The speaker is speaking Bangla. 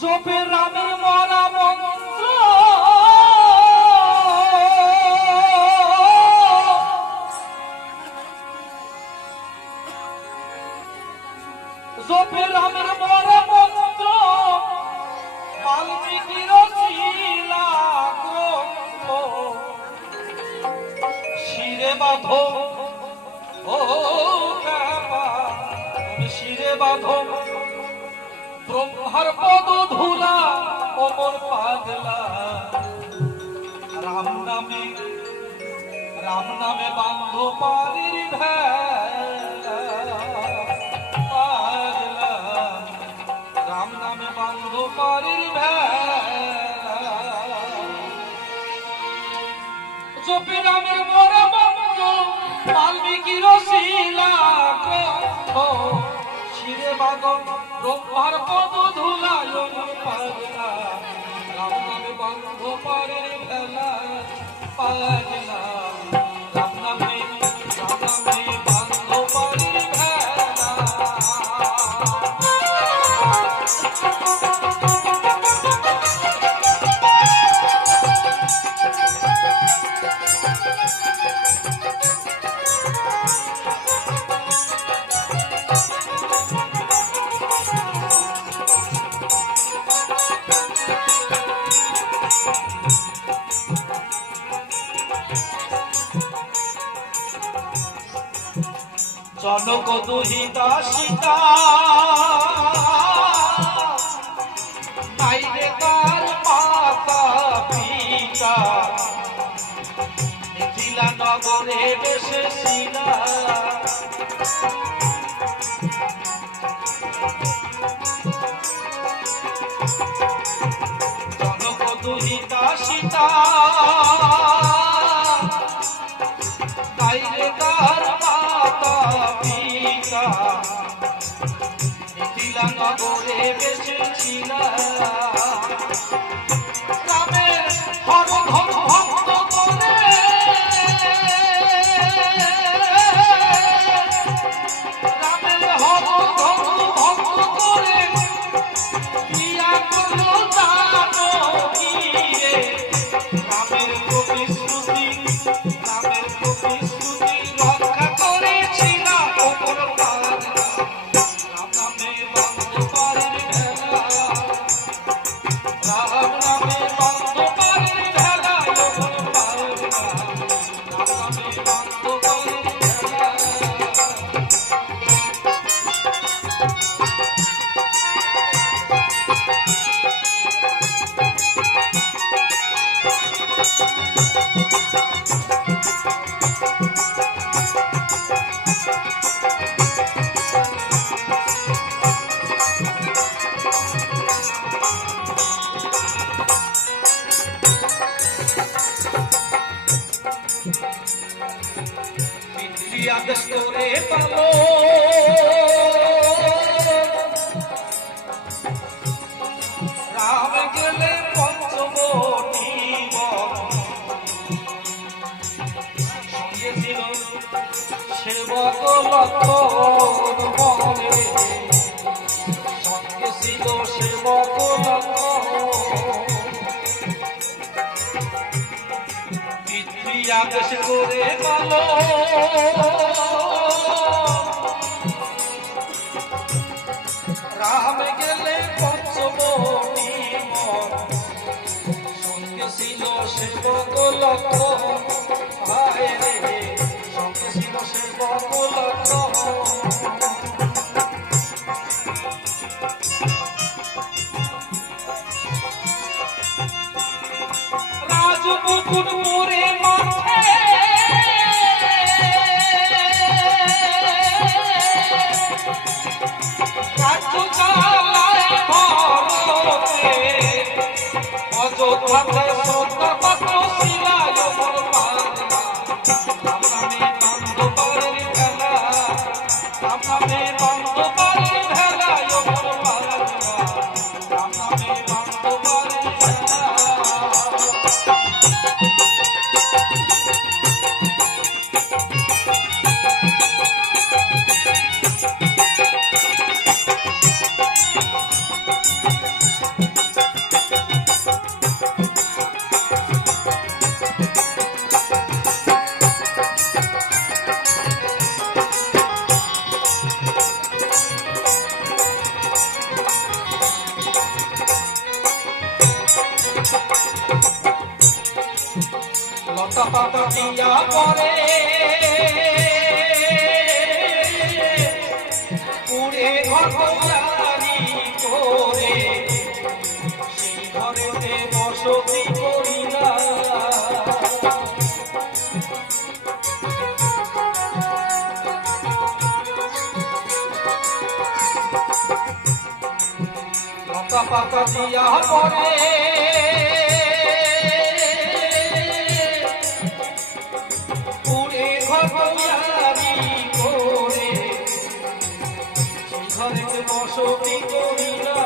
জপে রামের মরা মন্ত্র জপে রামের মরা মন্ত্র বাল্মীকির শিলা গ্রন্থ শিরে বাঁধো ও কাবা তুমি শিরে বাঁধো ব্রহ্মার পদ ধুলা অমর পাগলা রাম নামে বান্ধ পারির ভেলা পাগলা রাম নামে বান্ধ পারির ভেলা জপে রামের মরা মন্ত্র বাল্মীকির শিলা গ্রন্থ শিরে বাঁধো ব্রহ্মার পদ ধুলায় পাগলা রাম নামে বান্ধ পারে ভেলা পাগলা রাম নামে বান্ধ পারে ভেলা জনক দুহিতা সীতা নাইরে তার মাতা পিতা মিথিলা নগরে বেশে শিলা জনক দুহিতা সীতা নাইরে তার পিতা মিথিলা নগরে বেঁচেছিল রামের হরধন ভক্ত করে রামের হরধন ভক্ত করে বিয়া করলো জানকী রে রামের প্রতিশ্রুতি রক্ষা করেছিল অপর পাগলা রাম নামে বান্ধ পারের ভেলা রাম নামে বান্ধ পারের ভেলা অপর পাগলা রাম নামে বান্ধ পারের ভেলা আদেশ করে পালো রাম গেলে পঞ্চবটি সঙ্গে ছিল সেবক লক্ষণ মনে সঙ্গে ছিল সেবক আদেশ করে পালো রাম গেলে পঞ্চবটি সঙ্গে ছিল সেবক লক্ষণ ভাই রে সঙ্গে ছিল সেবক লক্ষণ রাজপুকুর মোরে মাঠে রাজ্য চালায় ভরতে অযোধ্যাতে সত্তর পাত্র শিলায় অমর পাগলা রাম নামে বান্ধ পারের ভেলা রাম নামে বান্ধ পারের ভেলা অমর পাগলা রাম নামে বান্ধ পারের ভেলা পরে পুরে ঘরারি করে সেই ঘরেতে বসতি করিলা লতা পাতা দিয়া পরে পুরে ঘরারি করে সেই ঘরেতে বসতি করিলা